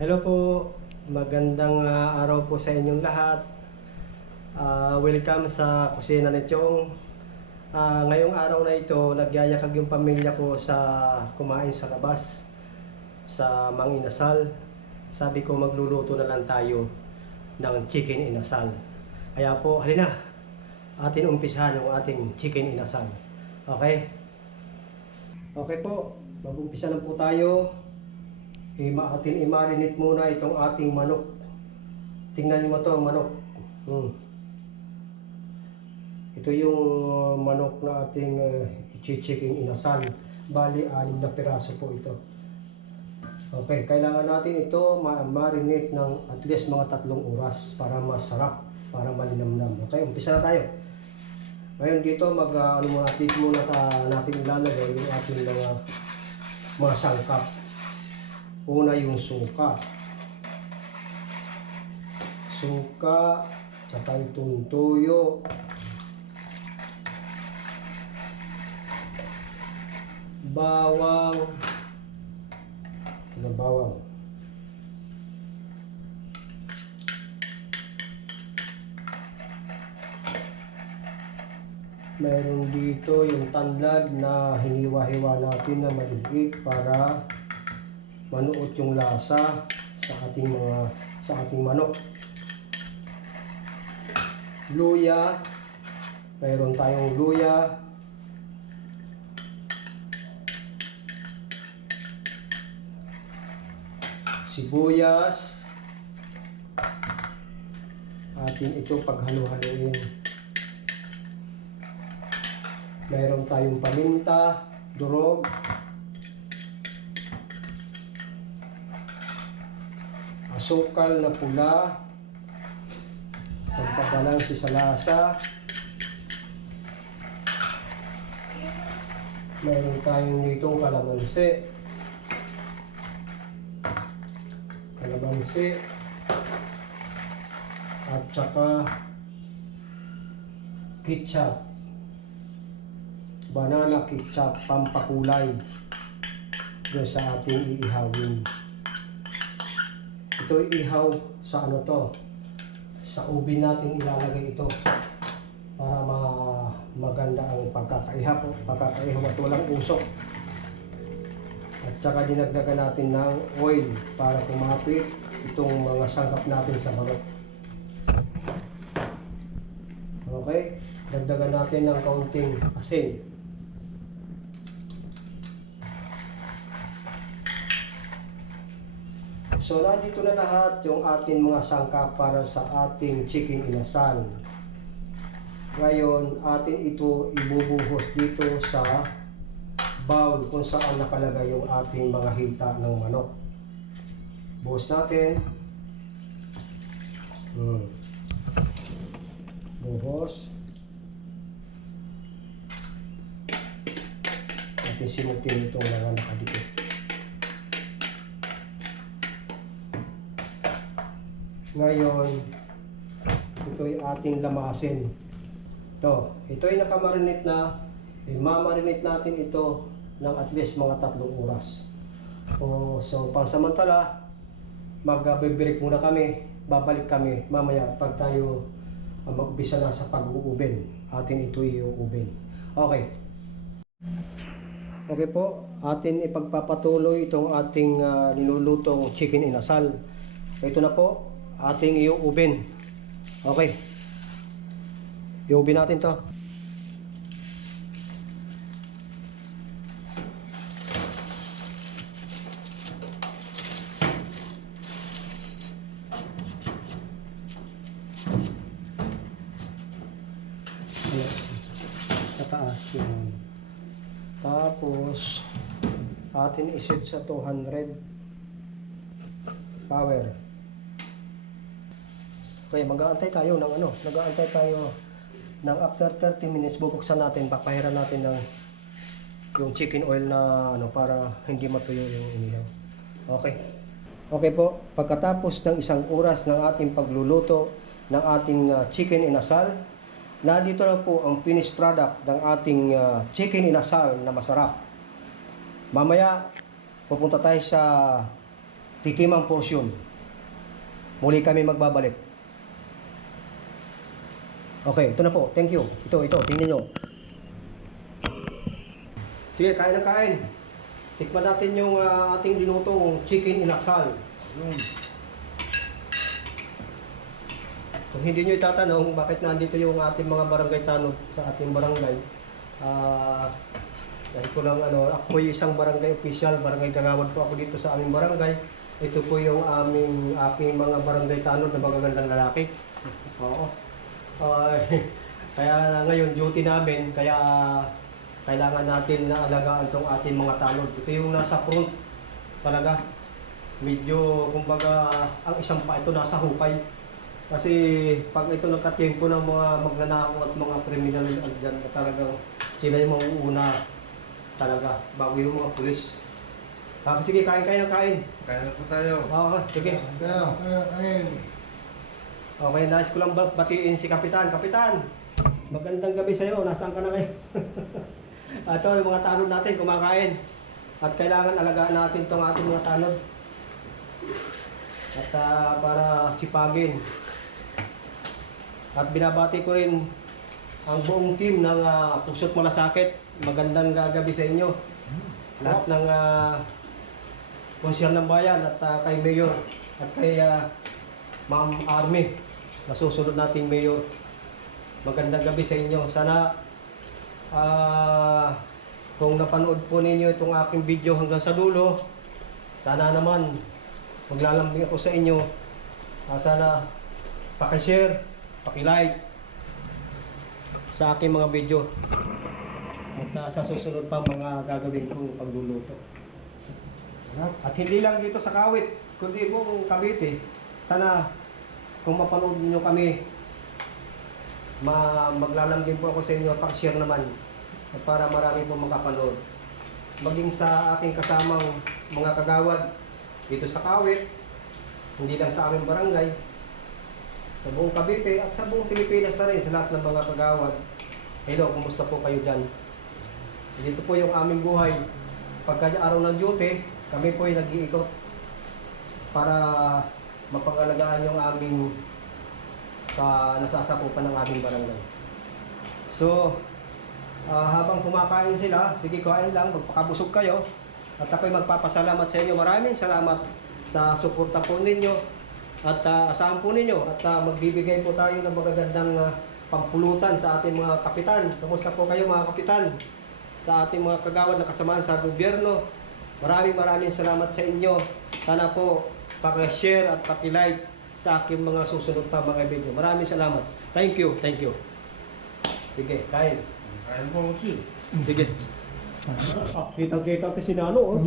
Hello po, magandang araw po sa inyong lahat. Welcome sa kusina ni Chong. Ngayong araw na ito, nagyayakag yung pamilya ko sa kumain sa labas, sa Mang Inasal. Sabi ko magluluto na lang tayo ng chicken inasal. Kaya po, halina, atin umpisahan yung ating chicken inasal. Okay? Okay po, mag-umpisa na po tayo. Atin i-marinate muna itong ating manok. Tingnan niyo mo to, manok. Ito yung manok na ating i-chicken inasal. Bali, 6 na piraso po ito. Okay, kailangan natin ito ma-marinate ng at least mga 3 oras para masarap, para malinamnam. Okay, umpisa na tayo. Ngayon dito muna natin ilalagay yung ating mga sangkap. Una yung suka. Tsaka itong toyo. Bawang. Bawang. Meron dito yung tanlad na hiniwa-hiwa natin na maliliit para manuot yung lasa sa ating manok. Luya, mayroon tayong luya. Sibuyas. Atin ito paghalo-haloin. Mayroon tayong paminta, durog. Asukal na pula, pagpabalansi sa lasa. Meron tayong ditong kalamansi, at saka ketchup, banana ketchup, pampakulay doon sa ating iihawin. Ito ihaw sa sa ubin natin ilalagay ito para maganda ang pagkakaihaw at walang usok. At saka dinagdagan natin ng oil para kumapit itong mga sangkap natin sa manok. Okay, dagdagan natin ng kaunting asin. So, nandito na lahat yung ating mga sangkap para sa ating chicken inasal. Ngayon, atin ito ibubuhos dito sa bowl kung saan nakalagay yung ating mga hita ng manok. Buhos natin. Buhos. Atin simutin itong mga nakadikit. Ngayon, ito ay ating lamasin. Ito ay nakamarinate na. Mamarinate natin ito ng at least mga 3 oras. So, pansamantala, mag-break muna kami. Babalik kami mamaya pag tayo mag-umpisa na sa pag-uubin. Atin ito i-uubin. Okay. Okay po, atin ipagpapatuloy itong ating nilulutong chicken inasal. Ito na po, ating i-uubin. Okay. I-uubin natin to. Sa taas yun. Tapos atin iset sa 200 power. Okay, mag-aantay tayo ng after 30 minutes bubuksan natin, papahiran natin yung chicken oil na para hindi matuyo yung inihaw. Okay. Okay po, pagkatapos ng 1 oras ng ating pagluluto ng ating chicken inasal, nandito na po ang finished product ng ating chicken inasal na masarap. Mamaya pupunta tayo sa Tikimang porsyon. Muli kami magbabalik. Okay, ito na po. Thank you. Ito, tingnan nyo. Sige, kain ng kain. Tikman natin yung ating linutong chicken inasal. Kung hindi nyo itatanong bakit nandito yung ating mga barangay tanod sa ating barangay, dahil ko lang ako yung isang barangay official, barangay kagawad po ako dito sa aming barangay. Ito po yung aking mga barangay tanod na magagandang lalaki. Oo. Kaya ngayon duty namin, kaya kailangan natin na alagaan tong ating mga tanod. Ito yung nasa front talaga. Medyo kumbaga ang isang pa ito nasa hukay. Kasi pag ito nagkatiempo ng mga magnanakaw at mga kriminal dyan, talagang sila yung mauuna talaga bago yung mga pulis. Sige, kain ng kain. Kain na po tayo. Sige. Kain. Okay, nais ko lang batiin si Kapitan. Kapitan, magandang gabi sa'yo. Nasaan ka na ngayon? Ito, yung mga tanod natin kumakain. At kailangan alagaan natin itong ating mga tanod. At para sipagin. At binabati ko rin ang buong team ng Puso't Malasakit. Magandang gabi sa inyo. Lahat ng konsyal ng bayan at kay Mayor at kay Ma'am Army, nasusunod nating Mayor. Magandang gabi sa inyo. Sana kung napanood po ninyo itong aking video hanggang sa dulo, sana naman maglalambing ako sa inyo. Sana paki-share, paki-like sa aking mga video. At sa susunod pa mga gagawin kong pagluluto. At hindi lang dito sa Kawit, kundi buong Cavite. Sana kung mapanood niyo kami, maglalambing po ako sa inyo, paki-share naman para marami po makapanood. Maging sa aking kasamang mga kagawad dito sa Kawit, hindi lang sa aming barangay, sa buong Cavite at sa buong Pilipinas na rin, sa lahat ng mga kagawad. Hello, kumusta po kayo dyan? Dito po yung aming buhay. Pagka araw ng duty, kami po ay nag-iikot para mapangalagaan yung aming nasasakupan ng aming barangay. So, habang kumakain sila, sige kain lang, magpakabusog kayo. At ako'y magpapasalamat sa inyo. Maraming salamat sa suporta po ninyo. At asahan po ninyo. At magbibigay po tayo ng magagandang pampulutan sa ating mga kapitan. Kamusta po kayo mga kapitan? Sa ating mga kagawad na kasamahan sa gobyerno. Maraming salamat sa inyo. Sana po paki-share at paki-like sa aking mga susunod pa mga video. Maraming salamat. Thank you. Sige, kain. Kain po, Sil. Sige. Kita-kita si Nano.